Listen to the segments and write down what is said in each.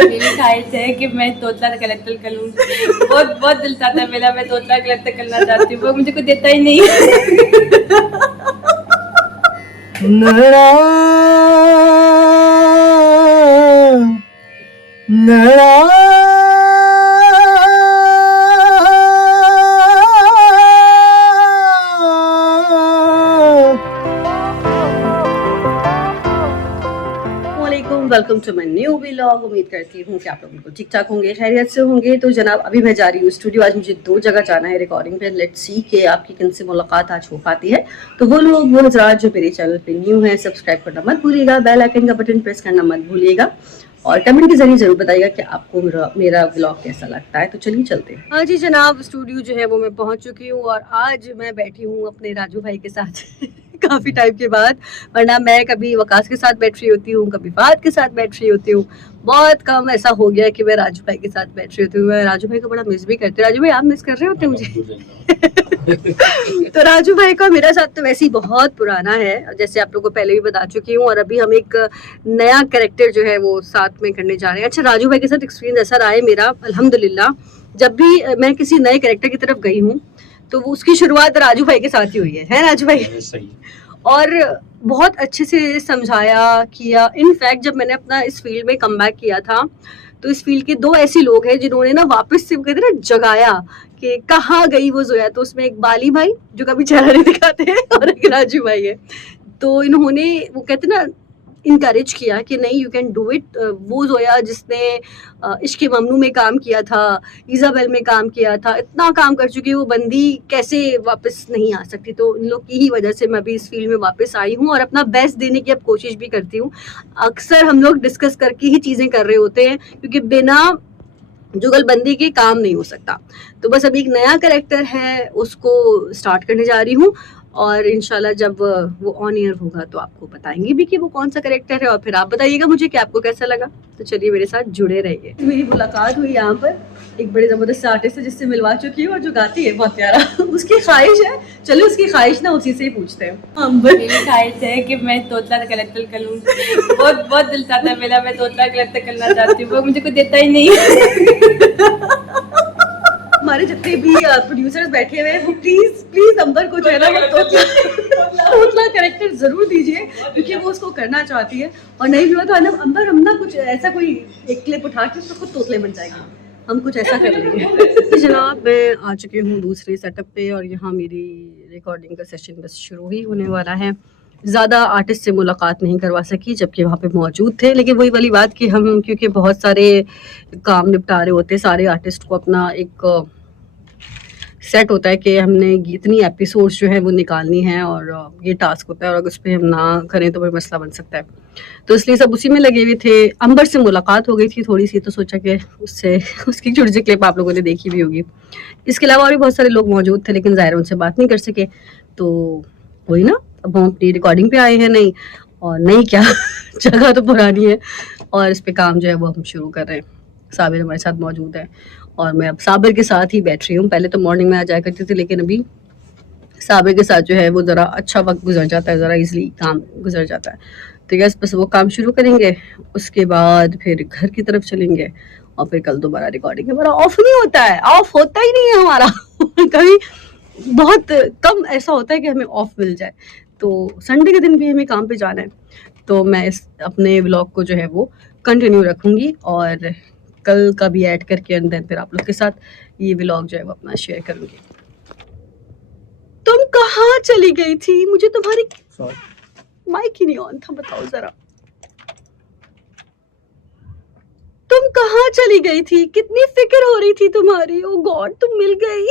मेरी ख्वाहिश है कि मैं तोतला कलेक्टर करूँ। बहुत बहुत दिल चाहता है मेरा, मैं तोतला कलेक्टर करना चाहती हूँ, वो मुझे कोई देता ही नहीं Naina Naina welcome to my new vlog. उम्मीद करती हूँ कि आप लोग बिल्कुल ठीक ठाक होंगे, खैरियत से होंगे। तो जनाब अभी मैं जा रही हूँ स्टूडियो। आज मुझे 2 जगह जाना है रिकॉर्डिंग पे। लेट्स सी कि आपकी किन से मुलाकात आज हो पाती है। तो वो लोग वो हजरात जो मेरे चैनल पे न्यू है, सब्सक्राइब करना मत भूलिएगा, बेल आइकन का बटन प्रेस करना मत भूलिएगा और कमेंट के जरिए जरूर बताइएगा कि आपको मेरा व्लॉग कैसा लगता है। तो चलिए चलते हैं। हाँ जी जनाब, स्टूडियो जो है वो मैं पहुंच चुकी हूँ और आज मैं बैठी हूँ अपने राजू भाई के साथ काफ़ी टाइम के बाद। वरना मैं कभी वकास के साथ बैठ रही होती हूँ, कभी फाद के साथ बैठ रही होती हूँ। बहुत कम ऐसा हो गया कि मैं राजू भाई के साथ बैठ रही होती हूँ। मैं राजू भाई को बड़ा मिस भी करती हूँ। राजू भाई आप मिस कर रहे होते हैं मुझे तो राजू भाई का मेरा साथ तो वैसे ही बहुत पुराना है, जैसे आप लोगों को पहले भी बता चुकी हूँ। और अभी हम एक नया कैरेक्टर जो है वो साथ में करने जा रहे हैं। अच्छा, राजू भाई के साथ एक्सपीरियंस ऐसा रहा है मेरा अल्हम्दुलिल्लाह, जब भी मैं किसी नए कैरेक्टर की तरफ गई हूँ तो वो उसकी शुरुआत राजू भाई के साथ ही हुई है राजू भाई? सही। और बहुत अच्छे से समझाया किया। इनफैक्ट जब मैंने अपना इस फील्ड में कमबैक किया था तो इस फील्ड के 2 ऐसे लोग हैं जिन्होंने ना वापस से कहते ना जगाया कि कहाँ गई वो जोया। तो उसमें एक बाली भाई जो कभी चेहरा नहीं दिखाते हैं और एक राजू भाई है। तो इन्होंने वो कहते ना इनकरेज किया कि नहीं यू कैन डू इट। वो जोया जिसने इश्क ममनू में काम किया था, इजाबेल में काम किया था, इतना काम कर चुकी है वो बंदी, कैसे वापस नहीं आ सकती। तो इन लोग की ही वजह से मैं भी इस फील्ड में वापस आई हूँ और अपना बेस्ट देने की अब कोशिश भी करती हूँ। अक्सर हम लोग डिस्कस करके ही चीज़ें कर रहे होते हैं क्योंकि बिना जुगलबंदी के काम नहीं हो सकता। तो बस अभी एक नया कैरेक्टर है उसको स्टार्ट करने जा रही हूँ और इंशाल्लाह जब वो ऑन एयर होगा तो आपको बताएंगे भी कि वो कौन सा कैरेक्टर है और फिर आप बताइएगा मुझे कि आपको कैसा लगा। तो चलिए मेरे साथ जुड़े रहिए। मेरी मुलाकात हुई यहाँ पर एक बड़े ज़बरदस्त आर्टिस्ट है जिससे मिलवा चुकी हूँ और जो गाती है बहुत प्यारा उसकी ख्वाहिश है, चलो उसकी ख्वाहिश ना उसी से ही पूछते हैं। मेरी ख्वाहिश है कि मैं तोतला कलेक्टर करूँ। बहुत बहुत दिल चाहता है मेरा, मैं तोतला कलेक्टर करना चाहती हूँ, वो मुझे कोई देता ही नहीं हमारे जितने भी प्रोड्यूसर्स बैठे हुए हैं वो प्लीज प्लीज अंबर को जो है ना वो तोतला कैरेक्टर जरूर दीजिए क्योंकि वो उसको करना चाहती है। और नहीं भी हुआ तो अंबर हम ना कुछ ऐसा कोई एक क्लिप उठा के उसको खुद तोतले बन जाएगी, हम कुछ ऐसा कर लेंगे। तो जनाब मैं आ चुकी हूँ दूसरे सेटअप पे और यहाँ मेरी रिकॉर्डिंग का सेशन बस शुरू ही होने वाला है। ज़्यादा आर्टिस्ट से मुलाकात नहीं करवा सकी जबकि वहाँ पे मौजूद थे, लेकिन वही वाली बात कि हम क्योंकि बहुत सारे काम निपटा रहे होते, सारे आर्टिस्ट को अपना एक सेट होता है कि हमने इतनी एपिसोड्स जो है वो निकालनी है और ये टास्क होता है और अगर उस पर हम ना करें तो फिर मसला बन सकता है। तो इसलिए सब उसी में लगे हुए थे। अंबर से मुलाकात हो गई थी थोड़ी सी, तो सोचा कि उससे उसकी छोटी सी क्लिप आप लोगों ने देखी भी होगी। इसके अलावा और भी बहुत सारे लोग मौजूद थे लेकिन ज़ाहिर उनसे बात नहीं कर सके। तो वही ना, अब हम अपनी रिकॉर्डिंग पे आए हैं, नहीं और नहीं क्या जगह तो पुरानी है और इस पर काम जो है वो हम शुरू कर रहे हैं। साबिर हमारे साथ मौजूद है और मैं अब साबिर के साथ ही बैठ रही हूँ। पहले तो मॉर्निंग में आ जाया करती थी लेकिन अभी साबिर के साथ जो है वो ज़रा अच्छा वक्त गुजर जाता है, ज़रा इजली काम गुजर जाता है। तो यस बस वो काम शुरू करेंगे, उसके बाद फिर घर की तरफ चलेंगे और फिर कल दोबारा रिकॉर्डिंग। हमारा ऑफ नहीं होता है, ऑफ होता ही नहीं है हमारा कभी बहुत कम ऐसा होता है कि हमें ऑफ मिल जाए। तो संडे के दिन भी हमें काम पे जाना है तो मैं इस अपने व्लॉग को जो है वो कंटिन्यू रखूँगी और कल का भी ऐड करके अंदर फिर आप लोग के साथ ये व्लॉग जो है वो अपना शेयर करूँगी। तुम कहाँ चली गई थी? मुझे तुम्हारी माइक ही नहीं ऑन था, बताओ जरा तुम कहाँ चली गई थी? कितनी फिक्र हो रही थी तुम्हारी। ओ गॉड तुम मिल गई।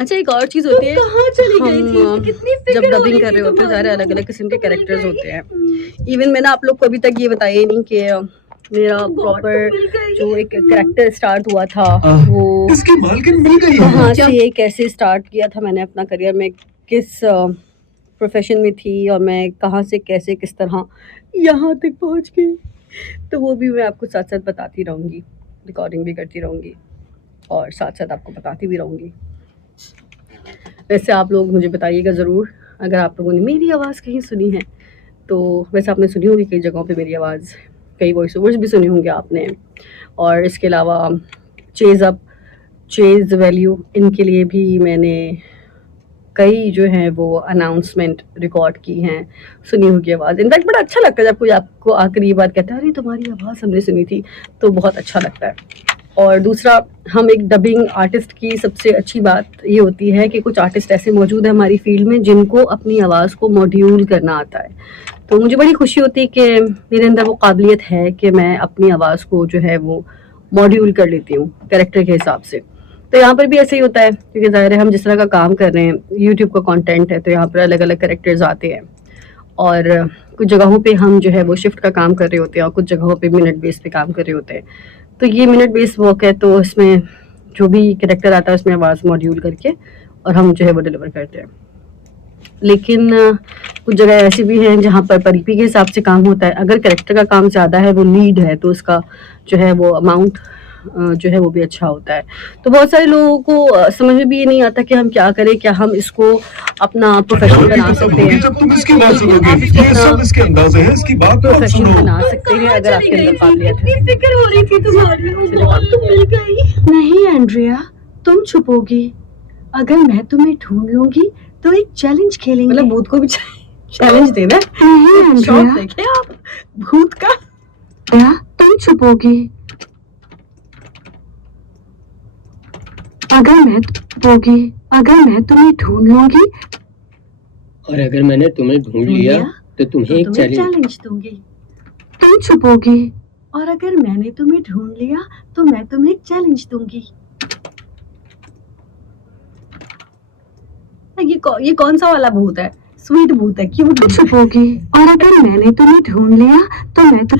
अच्छा एक और चीज होती है, कहाँ चली गई थी? कितनी फिक्र जब डबिंग कर रहे होते हैं सारे अलग अलग किस्म के कैरेक्टर्स होते हैं। इवन मैंने आप लोग को अभी तक ये बताया ही नहीं कि मेरा प्रॉपर जो एक कैरेक्टर स्टार्ट हुआ था वो इसकी मालकिन मिल गई है। कहाँ से कैसे स्टार्ट किया था मैंने अपना करियर, में किस प्रोफेशन में थी और मैं कहाँ से कैसे किस तरह यहाँ तक पहुँच गई, तो वो भी मैं आपको साथ साथ बताती रहूँगी, रिकॉर्डिंग भी करती रहूँगी और साथ साथ आपको बताती भी रहूँगी। वैसे आप लोग मुझे बताइएगा ज़रूर अगर आप लोगों ने मेरी आवाज़ कहीं सुनी है तो वैसे आपने सुनी होगी कई जगहों पे मेरी आवाज़, कई वॉइस ओवर्स भी सुने होंगे आपने। और इसके अलावा चेज़ अप, चेज़ वैल्यू, इनके लिए भी मैंने कई जो हैं वो अनाउंसमेंट रिकॉर्ड की हैं, सुनी होगी आवाज़। इनफैक्ट बड़ा अच्छा लगता है जब कोई आपको आकर ये बात कहता है अरे तुम्हारी आवाज़ हमने सुनी थी, तो बहुत अच्छा लगता है। और दूसरा, हम एक डबिंग आर्टिस्ट की सबसे अच्छी बात ये होती है कि कुछ आर्टिस्ट ऐसे मौजूद हैं हमारी फील्ड में जिनको अपनी आवाज़ को मॉड्यूल करना आता है। तो मुझे बड़ी खुशी होती है कि मेरे अंदर वो काबिलियत है कि मैं अपनी आवाज़ को जो है वो मॉड्यूल कर लेती हूँ कैरेक्टर के हिसाब से। तो यहाँ पर भी ऐसे ही होता है, क्योंकि ज़ाहिर है हम जिस तरह का काम कर रहे हैं, यूट्यूब का कंटेंट है, तो यहाँ पर अलग अलग कैरेक्टर्स आते हैं। और कुछ जगहों पे हम जो है वो शिफ्ट का काम कर रहे होते हैं और कुछ जगहों पे मिनट बेस पे काम कर रहे होते हैं। तो ये मिनट बेस वर्क है, तो इसमें जो भी कैरेक्टर आता है उसमें आवाज़ मॉड्यूल करके और हम जो है वो डिलीवर करते हैं। लेकिन कुछ जगह ऐसी भी हैं जहाँ पर परिपी के हिसाब से काम होता है। अगर कैरेक्टर का काम ज़्यादा है, वो लीड है, तो उसका जो है वो अमाउंट जो है वो भी अच्छा होता है। तो बहुत सारे लोगों को समझ में भी ये नहीं आता कि हम क्या करें, क्या हम इसको अपना प्रोफेशन बना सकते हैं। जब तुम इसकी बात सुनोगे, ये सब इसके अंदाजे हैं, इसकी बात मत प्रोफेशन सुनो। बना सकते हैं अगर आपके अंदर काबिलियत है। इतनी फिक्र हो रही थी तुम्हारी, तुम मिल गई। नहीं एंड्रिया, तुम छुपोगी, अगर मैं तुम्हें ढूंढ लूंगी तो एक चैलेंज खेलेंगे। मतलब भूत को भी चैलेंज देना है। शौक देखे आप भूत का। क्या तुम छुपोगी, अगर मैं तुम्हें ढूंढ लूंगी, और अगर मैंने तुम्हें ढूंढ लिया तो तुम्हें एक चैलेंज दूंगी। तुम छुपोगी और अगर मैंने तुम्हें ढूंढ लिया तो मैं तुम्हें एक चैलेंज दूंगी। ये कौन सा वाला भूत है? स्वीट भूत है, क्यूट। छुपोगी और अगर मैंने तुम्हें ढूंढ लिया तो मैं तो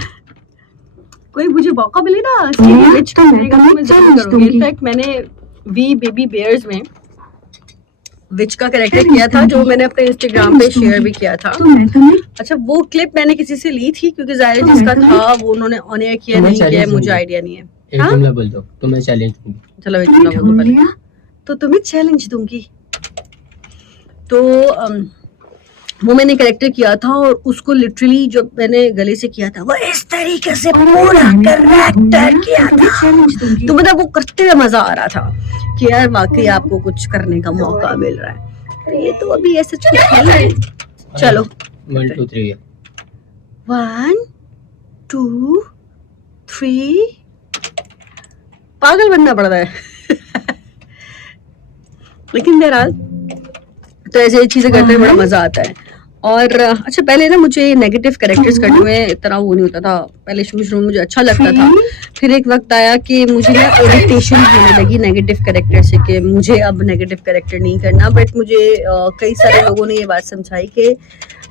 कोई मुझे मौका मिले ना इसके तो मैं चैलेंज दूंगी। इनफैक्ट मैंने वी बेबी बेयर्स में विच का कैरेक्टर किया था, जो मैंने अपने इंस्टाग्राम पे शेयर भी किया था। अच्छा, वो क्लिप मैंने किसी से ली थी, क्योंकि जाहिर जिसका था वो उन्होंने ऑन एयर किया नहीं किया मुझे आइडिया नहीं है। एक जुमला बोल दो तो मैं चैलेंज दूंगी। चलो एक जुमला बोल दो पहले। तो तुम्हें चैलेंज दूंगी। तो वो मैंने कैरेक्टर किया था और उसको लिटरली जो मैंने गले से किया था वो इस तरीके से पूरा कैरेक्टर किया था। तो मतलब वो करते हुए मजा आ रहा था कि यार वाकई आपको कुछ करने का मौका मिल रहा है। तो ये तो अभी ऐसे चल रहा है। चलो 1 2 3 1 2 3 पागल बनना पड़ता है लेकिन बहरहाल तो ऐसे चीजें करते हुए बड़ा मजा आता है। और अच्छा, पहले ना मुझे नेगेटिव कैरेक्टर्स करने में इतना वो नहीं होता था। पहले शुरू में मुझे अच्छा लगता था, फिर एक वक्त आया कि मुझे ना इरिटेशन होने लगी नेगेटिव कैरेक्टर से, कि मुझे अब नेगेटिव कैरेक्टर नहीं करना। बट मुझे कई सारे लोगों ने ये बात समझाई कि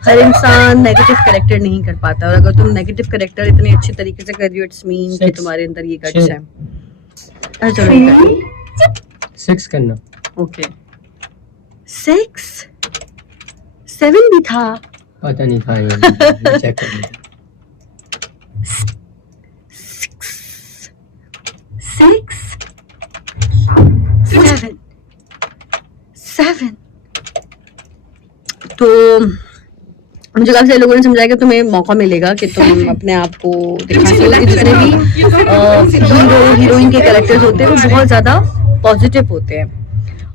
हर इंसान नेगेटिव कैरेक्टर नहीं कर पाता, और अगर तुम नेगेटिव कैरेक्टर इतने अच्छे तरीके से कर रही हो, इट्स मीन कि तुम्हारे अंदर ये गट्स है। अच्छा चलो 6 करना। ओके 6 7 भी था, पता नहीं था ये चेक कर लेते। 7 तो मुझे काफी सारे लोगों ने समझाया कि तुम्हें मौका मिलेगा कि तुम अपने आप को दिखा सको। जितने भी हीरो हीरोइन के कैरेक्टर्स होते हैं वो बहुत ज्यादा पॉजिटिव होते हैं,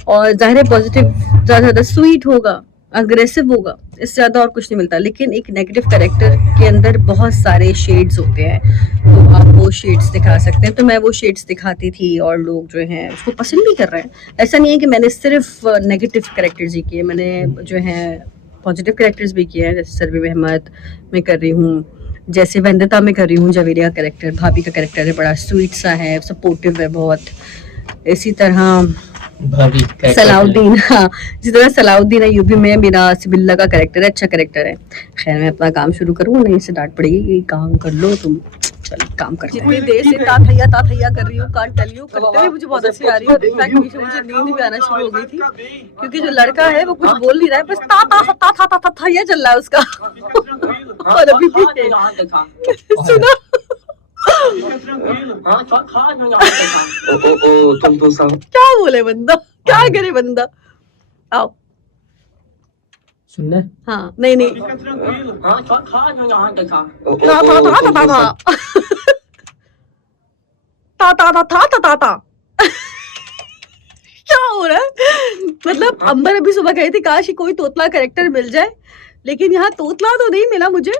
और जाहिर है पॉजिटिव ज्यादा स्वीट होगा, अग्रेसिव होगा, इससे ज्यादा और कुछ नहीं मिलता। लेकिन एक नेगेटिव कैरेक्टर के अंदर बहुत सारे शेड्स होते हैं, तो आप वो शेड्स दिखा सकते हैं। तो मैं वो शेड्स दिखाती थी और लोग जो हैं उसको पसंद भी कर रहे हैं। ऐसा नहीं है कि मैंने सिर्फ नेगेटिव कैरेक्टर्स ही किए, मैंने जो है पॉजिटिव कैरेक्टर्स भी किए हैं। जैसे सरवी अहमद में कर रही हूँ, जैसे वंदिता में कर रही हूँ। जवेरिया कैरेक्टर, भाभी का कैरेक्टर है, बड़ा स्वीट सा है, सपोर्टिव है बहुत। इसी तरह सलाउद्दीन, हाँ जिस तरह सलाउद्दीन है यूपी में, मेरा सिबिल्ला का कैरेक्टर है, अच्छा कैरेक्टर है। खैर मैं अपना काम शुरू करूँ, नहीं से डांट पड़ेगी कि काम कर लो तुम। चलो काम कर। जितनी देर से ता थैया कर रही हूँ, कांट टेल यू, करते हुए मुझे बहुत अच्छी आ रही है। इनफैक्ट मुझे नींद भी आना शुरू हो गई थी, क्योंकि जो लड़का है वो कुछ बोल नहीं रहा है, बस ता थैया चल रहा है उसका और अभी भी सुना क्या बोले बंदा, क्या करे बंदा। आओ सुनना है? हाँ नहीं नहीं हाँ था यहाँ तक था। था क्या हो रहा है? मतलब अंबर अभी सुबह कही थी काश ही कोई तोतला कैरेक्टर मिल जाए, लेकिन यहाँ तोतला तो नहीं मिला मुझे,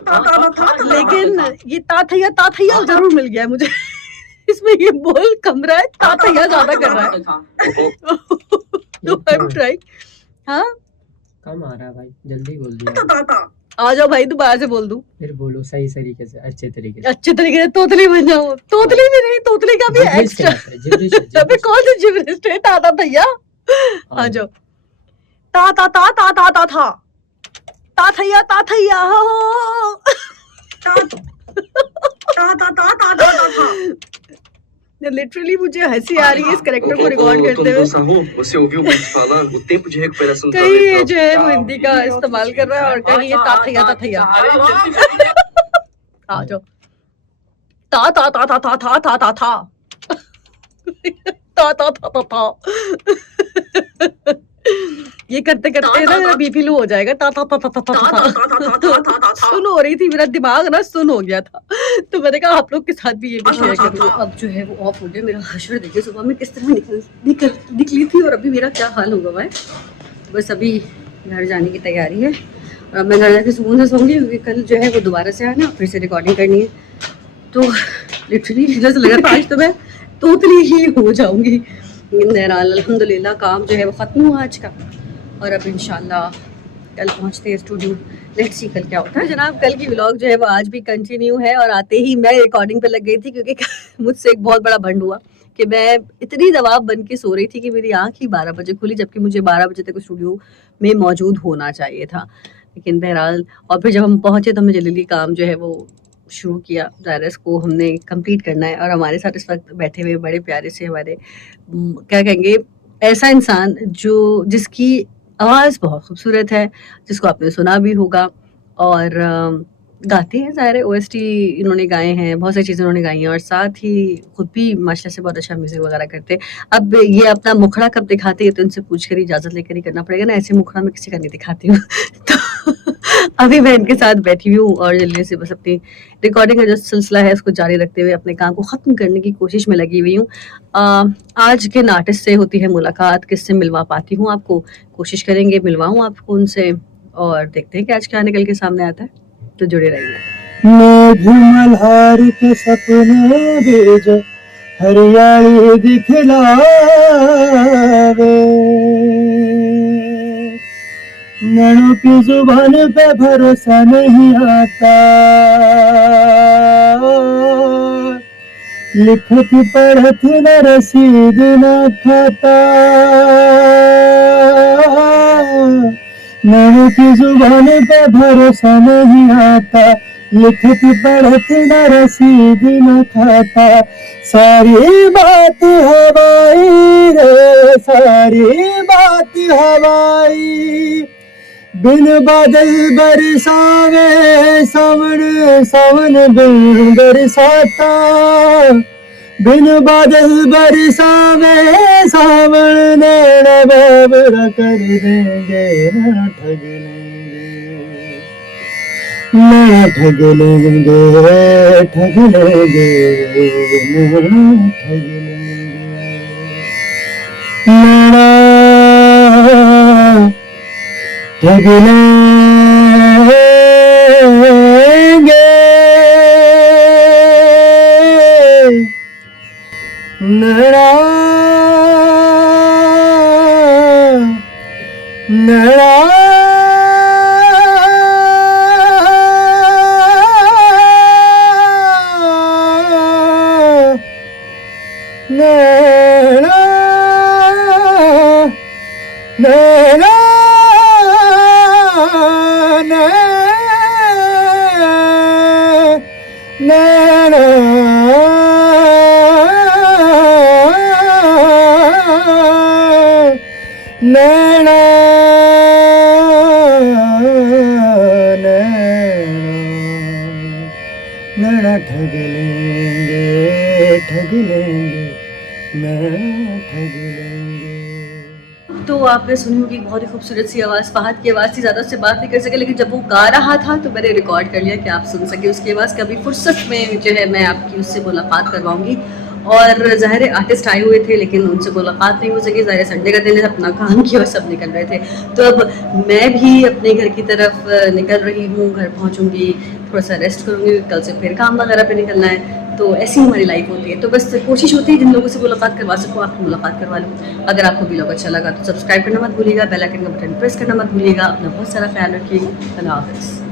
लेकिन ये ताथैया जरूर मिल गया है मुझे। इसमें ये बोल कम रहा है, ताथैया ज्यादा कर रहा है। तो आई एम ट्राइंग। हाँ कम आ रहा है भाई, जल्दी बोल दिया। आ जाओ भाई, दोबारा से बोल दूं। फिर बोलो सही तरीके से, अच्छे तरीके से। अच्छे तरीके से तोतली बन जाओ। तोतली भी नहीं, तोतली का भी एक्स्ट्रा। अबे कौन सी जिब्रिस्ट है? ताता भैया आ जाओ। ता ता ता ता ता ता था ता थैया हो लिटरली मुझे हंसी आ रही है इस कैरेक्टर को रिकॉर्ड करते हुए। कहीं ये जो है वो हिंदी का इस्तेमाल कर रहा है और कहीं ये ताथैया आ जाओ। ता ता ता ता ता था ता ता था ता ता ता ता था। ये करते करते ना मेरा बीपी लो हो जाएगा। ता ता ता ता ता ता सुन हो रही थी, मेरा दिमाग ना सुन हो गया था, तो मैंने कहा आप लोग के साथ भी ये भी शेयर करूँ। अब जो है वो ऑफ हो गया मेरा हशर। देखिए सुबह में किस तरह निकली थी और अभी मेरा क्या हाल होगा भाई। बस अभी घर जाने की तैयारी है और अब मैं घर जाके सुकून से सोऊंगी, क्योंकि कल जो है वो दोबारा से आना फिर से रिकॉर्डिंग करनी है। तो लिटरली जैसे लगा था आज तो मैं तोतली ही हो जाऊंगी। बहरहाल अल्हम्दुलिल्लाह काम जो है वो ख़त्म हुआ आज का, और अब इंशाल्लाह कल पहुंचते हैं स्टूडियो। लेट्स सी कल क्या होता है। जनाब कल की व्लॉग जो है वो आज भी कंटिन्यू है, और आते ही मैं रिकॉर्डिंग पे लग गई थी, क्योंकि मुझसे एक बहुत बड़ा भंड हुआ कि मैं इतनी दबाव बन के सो रही थी कि मेरी आँख ही 12 बजे खुली, जबकि मुझे 12 बजे तक स्टूडियो में मौजूद होना चाहिए था। लेकिन बहरहाल, और फिर जब हम पहुँचे तो हमने जल्दी काम जो है वो शुरू किया। ज़ायरस को हमने कंप्लीट करना है, और हमारे साथ इस वक्त बैठे हुए बड़े प्यारे से हमारे क्या कहेंगे, ऐसा इंसान जिसकी आवाज़ बहुत खूबसूरत है, जिसको आपने सुना भी होगा, और गाते हैं ज़ाहिर है, OST इन्होंने गाए हैं, बहुत सारी चीज़ें उन्होंने गाई हैं, और साथ ही खुद भी माशाल्लाह से बहुत अच्छा म्यूज़िक वगैरह करते हैं। अब ये अपना मुखड़ा कब दिखाते हैं तो इनसे पूछ कर इजाज़त लेकर ही करना पड़ेगा ना, ऐसे मुखड़ा मैं किसी का नहीं दिखाती हूँ। तो अभी मैं इनके साथ बैठी हुई हूँ और जल्दी से बस अपनी रिकॉर्डिंग का जो सिलसिला है उसको जारी रखते हुए अपने काम को ख़त्म करने की कोशिश में लगी हुई हूँ। आज के आर्टिस्ट से होती है मुलाकात, किससे मिलवा पाती हूँ आपको, कोशिश करेंगे मिलवाऊँ आपको उनसे, और देखते हैं कि आज क्या निकल के सामने आता है। तो जुड़े रहिए। मल्हार के सपने भेज हरियाली दिखलावे, नैनों की जुबान पे भरोसा नहीं आता, लिखत पढ़त न रसीद न खाता, नैनों की जुबान पे भरोसा नहीं आता, लिखत पढ़त न रसीद न खाता, सारी बात हवाई रे, सारी बात हवाई, बिन बादल बरसावे सावन, सावन बिन बरसाता, बिन बादल बरसावे सावन, नैना बाबरा कर देंगे, नैना ठग लेंगे, नैना ठग लेंगे, ठग लेंगे, नैना ठग लेंगे, नैना ठग लेंगे, नैना नैना नैना नैना नैना नैना नैना ठग लेंगे, ठग लेंगे, नैना ठग लेंगे। तो आपने सुनी होगी बहुत ही खूबसूरत सी आवाज़, फहद की आवाज़ थी, ज़्यादा उससे बात नहीं कर सके, लेकिन जब वो गा रहा था तो मैंने रिकॉर्ड कर लिया कि आप सुन सके उसकी आवाज़। कभी फुर्सत में जो है मैं आपकी उससे मुलाकात करवाऊंगी। और ज़ाहिर है आर्टिस्ट आए हुए थे लेकिन उनसे मुलाकात नहीं हो सकी, ज़ाहिर संडे का दिन है, अपना काम किया और सब निकल रहे थे। तो अब मैं भी अपने घर की तरफ निकल रही हूँ, घर पहुँचूँगी, थोड़ा सा रेस्ट करूँगी, कल से फिर काम वगैरह पे निकलना है। तो ऐसी हमारी लाइफ होती है। तो बस कोशिश होती है जिन लोगों से मुलाकात करवा सकूँ आपकी मुलाकात करवा लूँ। अगर आपको व्लॉग अच्छा लगा तो सब्सक्राइब करना मत भूलिएगा, बेल आइकन का बटन प्रेस करना मत भूलिएगा। अपना बहुत सारा ख्याल रखिएगा। अल्लाह हाफ़िज़।